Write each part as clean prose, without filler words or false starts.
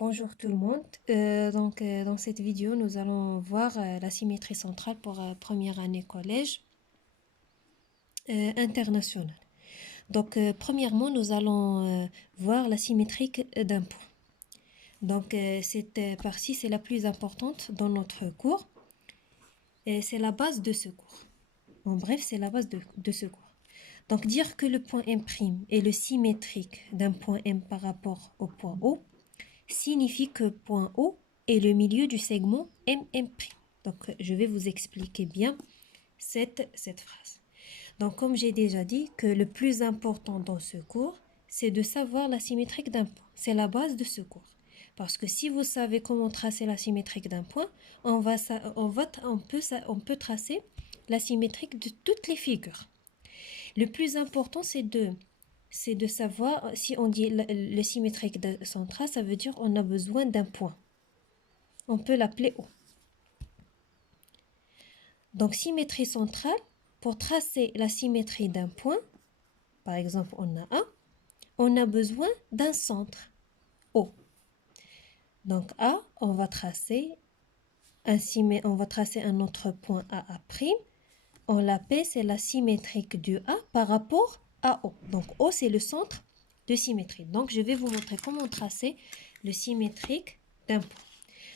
Bonjour tout le monde. Dans cette vidéo, nous allons voir la symétrie centrale pour première année collège international. Premièrement, nous allons voir la symétrique d'un point. Cette partie, c'est la plus importante dans notre cours. Et c'est la base de ce cours. En bref, c'est la base de ce cours. Donc, dire que le point M' est le symétrique d'un point M par rapport au point O signifie que point O est le milieu du segment MM'. Donc, je vais vous expliquer bien cette phrase. Donc, comme j'ai déjà dit, que le plus important dans ce cours, c'est de savoir la symétrique d'un point. C'est la base de ce cours. Parce que si vous savez comment tracer la symétrique d'un point, on peut tracer la symétrique de toutes les figures. Le plus important, c'est de savoir, si on dit le symétrique central, ça veut dire on a besoin d'un point. On peut l'appeler O. Donc, symétrie centrale, pour tracer la symétrie d'un point, par exemple, on a A, on a besoin d'un centre, O. Donc, A, on va tracer un autre point AA'. On l'appelle, c'est la symétrique du A par rapport à O. Donc, O, c'est le centre de symétrie. Donc, je vais vous montrer comment tracer le symétrique d'un point.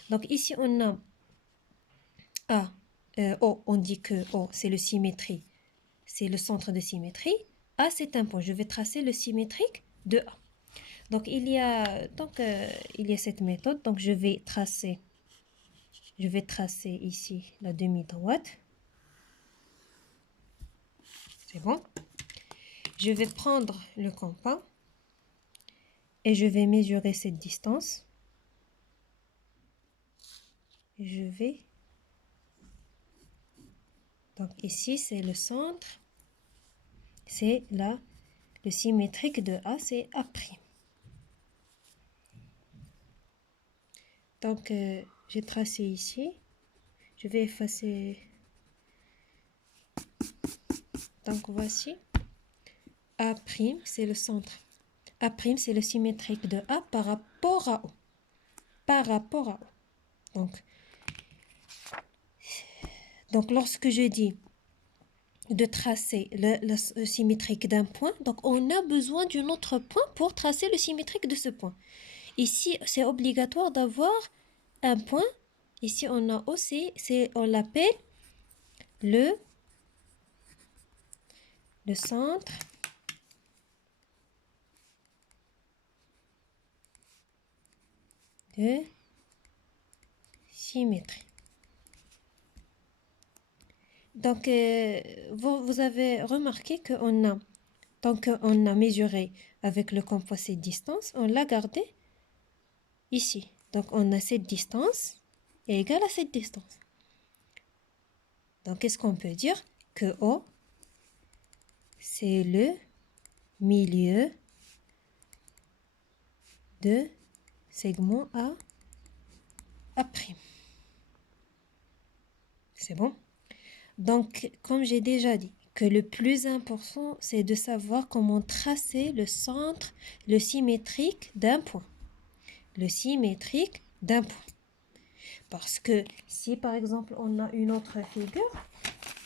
Donc, ici, on a A, O, on dit que O, c'est le symétrie, c'est le centre de symétrie. A, c'est un point. Je vais tracer le symétrique de A. Donc, il y a cette méthode. Donc, je vais tracer ici la demi-droite. C'est bon. Je vais prendre le compas et je vais mesurer cette distance. Donc ici, c'est le centre. C'est là, le symétrique de A, c'est A'. Donc, j'ai tracé ici. Je vais effacer. Donc, voici. A', c'est le centre. A', c'est le symétrique de A par rapport à O. Par rapport à O. Donc lorsque je dis de tracer le symétrique d'un point, donc on a besoin d'un autre point pour tracer le symétrique de ce point. Ici, c'est obligatoire d'avoir un point. Ici, on a aussi, on l'appelle le centre de symétrie. Donc, vous avez remarqué qu'on a, tant qu'on a mesuré avec le compas cette distance, on l'a gardé ici. Donc, on a cette distance est égale à cette distance. Donc, qu'est-ce qu'on peut dire? Que O, c'est le milieu de segment A'. C'est bon? Donc, comme j'ai déjà dit, que le plus important, c'est de savoir comment tracer le centre, le symétrique d'un point. Le symétrique d'un point. Parce que si, par exemple, on a une autre figure,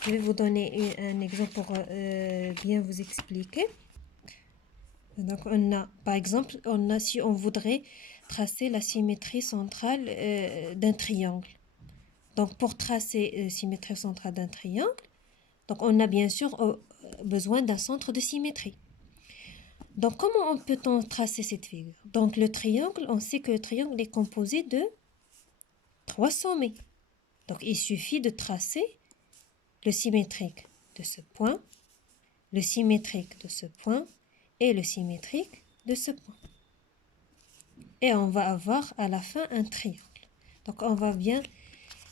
je vais vous donner un exemple pour bien vous expliquer. Donc, on a, par exemple, si on voudrait tracer la symétrie centrale d'un triangle. Donc, pour tracer la symétrie centrale d'un triangle, donc on a bien sûr besoin d'un centre de symétrie. Donc, comment peut-on tracer cette figure? Donc, le triangle, on sait que le triangle est composé de 3 sommets. Donc, il suffit de tracer le symétrique de ce point, le symétrique de ce point et le symétrique de ce point. Et on va avoir à la fin un triangle. Donc,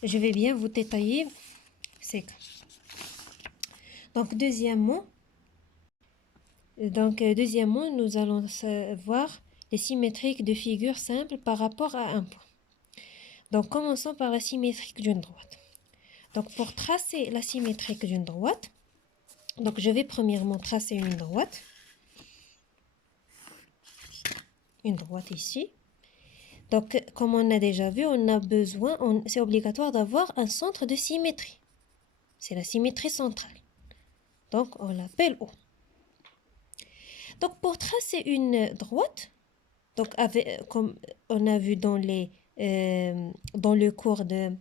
je vais bien vous détailler ces cas. Donc, deuxièmement, nous allons voir les symétriques de figures simples par rapport à un point. Donc, commençons par la symétrique d'une droite. Donc, pour tracer la symétrique d'une droite, donc je vais premièrement tracer une droite. Une droite ici. Donc, comme on a déjà vu, on a besoin, c'est obligatoire d'avoir un centre de symétrie. C'est la symétrie centrale. Donc, on l'appelle O. Donc, pour tracer une droite, donc comme on a vu dans le cours de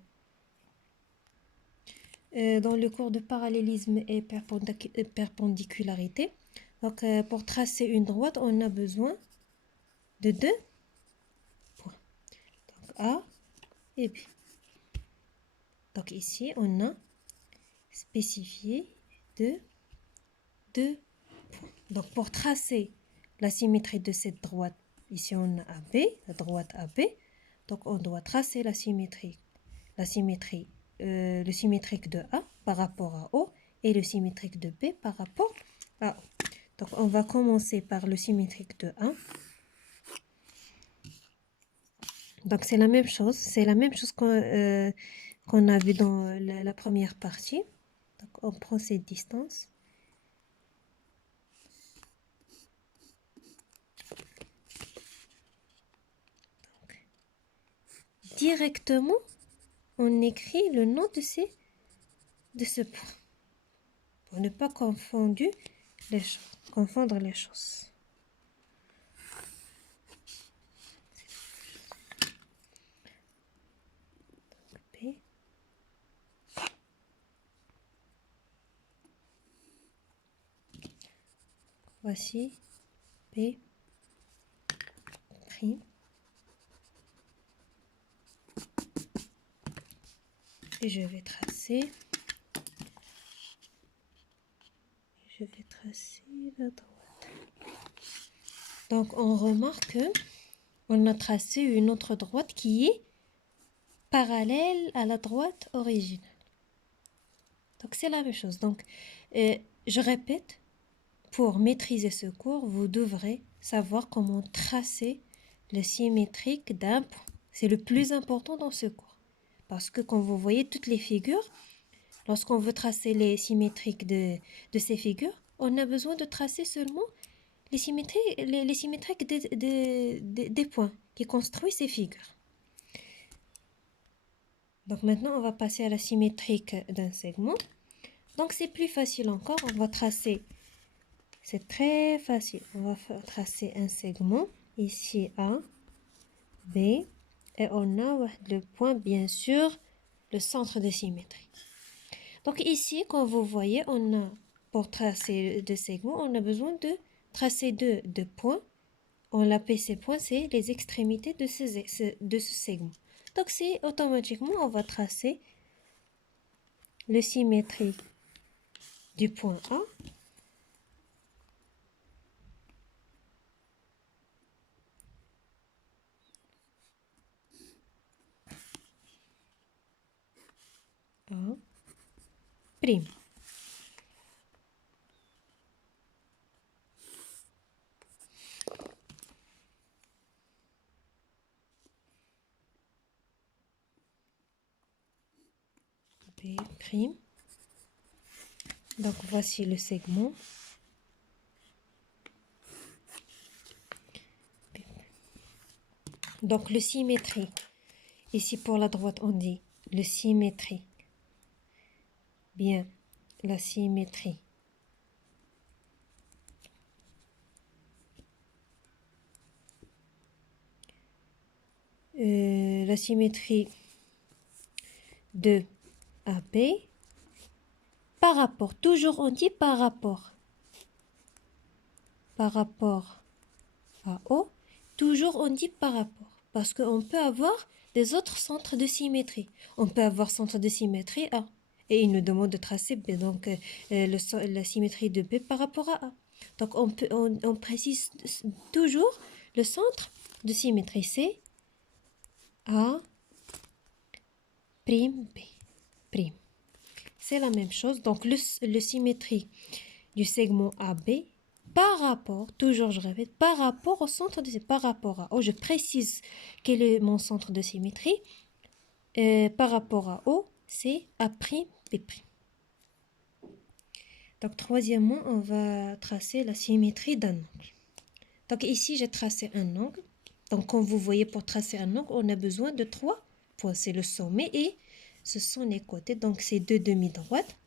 parallélisme et perpendicularité, donc pour tracer une droite, on a besoin de deux points. Donc, A et B. Donc, ici, on a spécifié deux points. Donc, pour tracer la symétrie de cette droite, ici on a AB, la droite AB. Donc, on doit tracer le symétrique de A par rapport à O et le symétrique de B par rapport à O. Donc, on va commencer par le symétrique de A. Donc, c'est la même chose. C'est la même chose qu'on a vu dans la première partie. Donc, on prend cette distance. Donc, directement, on écrit le nom de ce point. Pour ne pas confondre les choses. B. Voici B'. Et je vais tracer la droite. Donc, on remarque qu'on a tracé une autre droite qui est parallèle à la droite originale. Donc, c'est la même chose. Donc, je répète, pour maîtriser ce cours, vous devrez savoir comment tracer le symétrique d'un point. C'est le plus important dans ce cours. Parce que quand vous voyez toutes les figures, lorsqu'on veut tracer les symétriques de ces figures, on a besoin de tracer seulement les symétriques des points qui construisent ces figures. Donc maintenant, on va passer à la symétrique d'un segment. Donc c'est plus facile encore, on va tracer, c'est très facile, on va tracer un segment, ici A, B, et on a le point, bien sûr, le centre de symétrie. Donc ici, quand vous voyez, pour tracer deux segments, on a besoin de tracer deux points. On l'appelle ces points, c'est les extrémités de ce segment. Donc c'est automatiquement, on va tracer le symétrique du point A. A'. B'. Donc voici le segment. Donc le symétrique. Ici pour la droite, on dit le symétrique. Bien, la symétrie. La symétrie de AB par rapport. Toujours on dit par rapport. Par rapport à O. Toujours on dit par rapport. Parce qu'on peut avoir des autres centres de symétrie. On peut avoir centre de symétrie A. Et il nous demande de tracer B. Donc la symétrie de B par rapport à A. Donc on précise toujours le centre de symétrie. C'est A', B'. C'est la même chose. Donc le symétrie du segment AB par rapport, toujours je répète, par rapport au centre de symétrie, par rapport à O. Je précise quel est mon centre de symétrie. Par rapport à O, c'est A'B'. Donc troisièmement, on va tracer la symétrie d'un angle. Donc ici, j'ai tracé un angle. Donc, comme vous voyez, pour tracer un angle, on a besoin de 3 points. C'est le sommet et ce sont les côtés. Donc, c'est 2 demi-droites.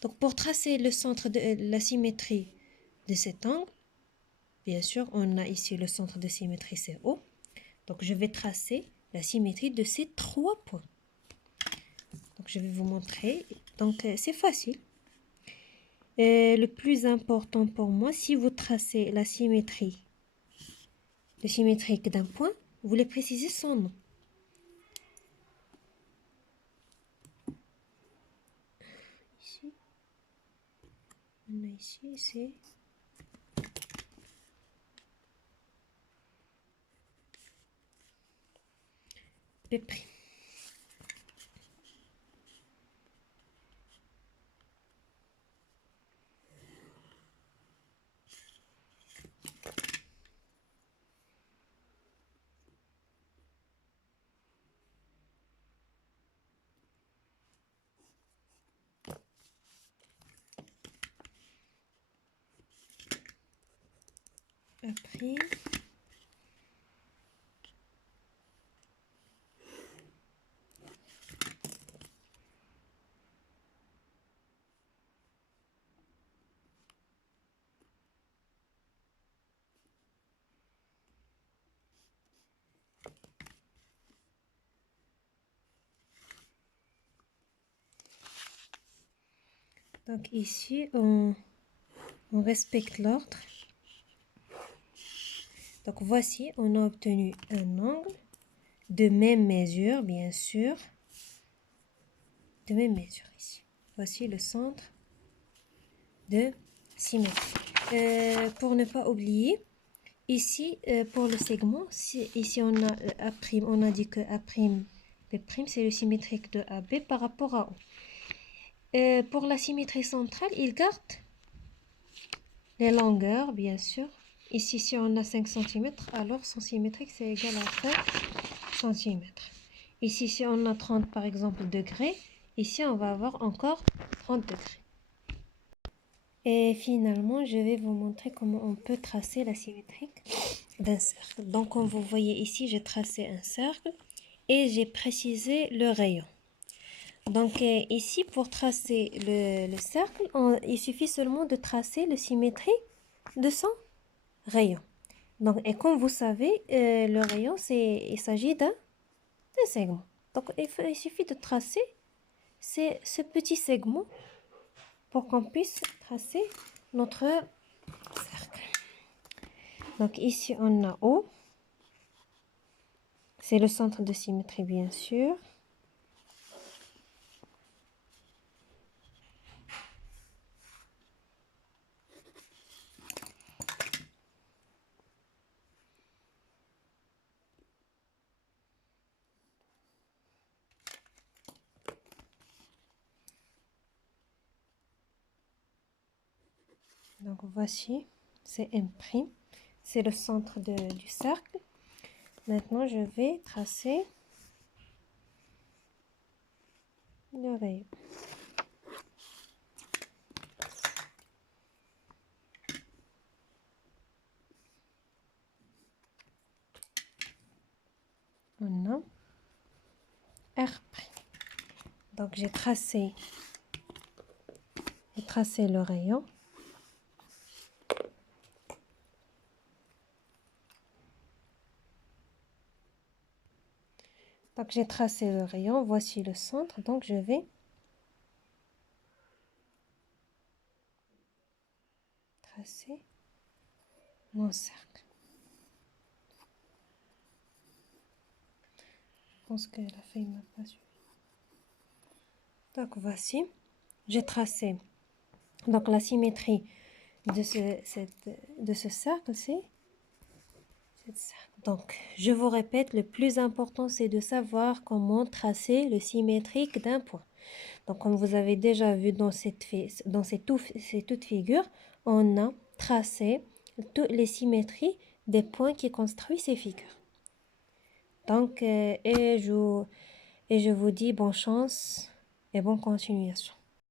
Donc, pour tracer le centre de la symétrie de cet angle, bien sûr, on a ici le centre de symétrie, c'est O. Donc, je vais tracer la symétrie de ces 3 points. Donc, je vais vous montrer. Donc, c'est facile. Le plus important pour moi, si vous tracez la symétrie, le symétrique d'un point, vous voulez préciser son nom. Ici, on a ici, c'est P'. Après, donc ici, on respecte l'ordre. Donc voici, on a obtenu un angle de même mesure, bien sûr, de même mesure ici. Voici le centre de symétrie. Pour ne pas oublier, ici, pour le segment, ici on a A', on a dit que A'B', c'est le symétrique de AB par rapport à O. Pour la symétrie centrale, il garde les longueurs, bien sûr. Ici, si on a 5 cm, alors son symétrique, c'est égal à 5 cm. Ici, si on a 30, par exemple, degrés, ici, on va avoir encore 30 degrés. Et finalement, je vais vous montrer comment on peut tracer la symétrique d'un cercle. Donc, comme vous voyez ici, j'ai tracé un cercle et j'ai précisé le rayon. Donc, ici, pour tracer le cercle, il suffit seulement de tracer le symétrie de son rayon. Donc, et comme vous savez, le rayon, il s'agit d'un segment. Donc, il suffit de tracer ce petit segment pour qu'on puisse tracer notre cercle. Donc, ici, on a O. C'est le centre de symétrie, bien sûr. Donc, voici, c'est M'. C'est le centre du cercle. Maintenant, je vais tracer le rayon. On a R'. Donc, j'ai tracé le rayon. Donc, j'ai tracé le rayon. Voici le centre. Donc, je vais tracer mon cercle. Je pense que la feuille m'a pas suivi. Donc, voici. J'ai tracé. Donc, la symétrie de ce cercle, c'est cette cercle. Donc, je vous répète, le plus important, c'est de savoir comment tracer le symétrique d'un point. Donc, comme vous avez déjà vu dans cette toute figure, on a tracé toutes les symétries des points qui construisent ces figures. Donc, et je vous dis bonne chance et bonne continuation.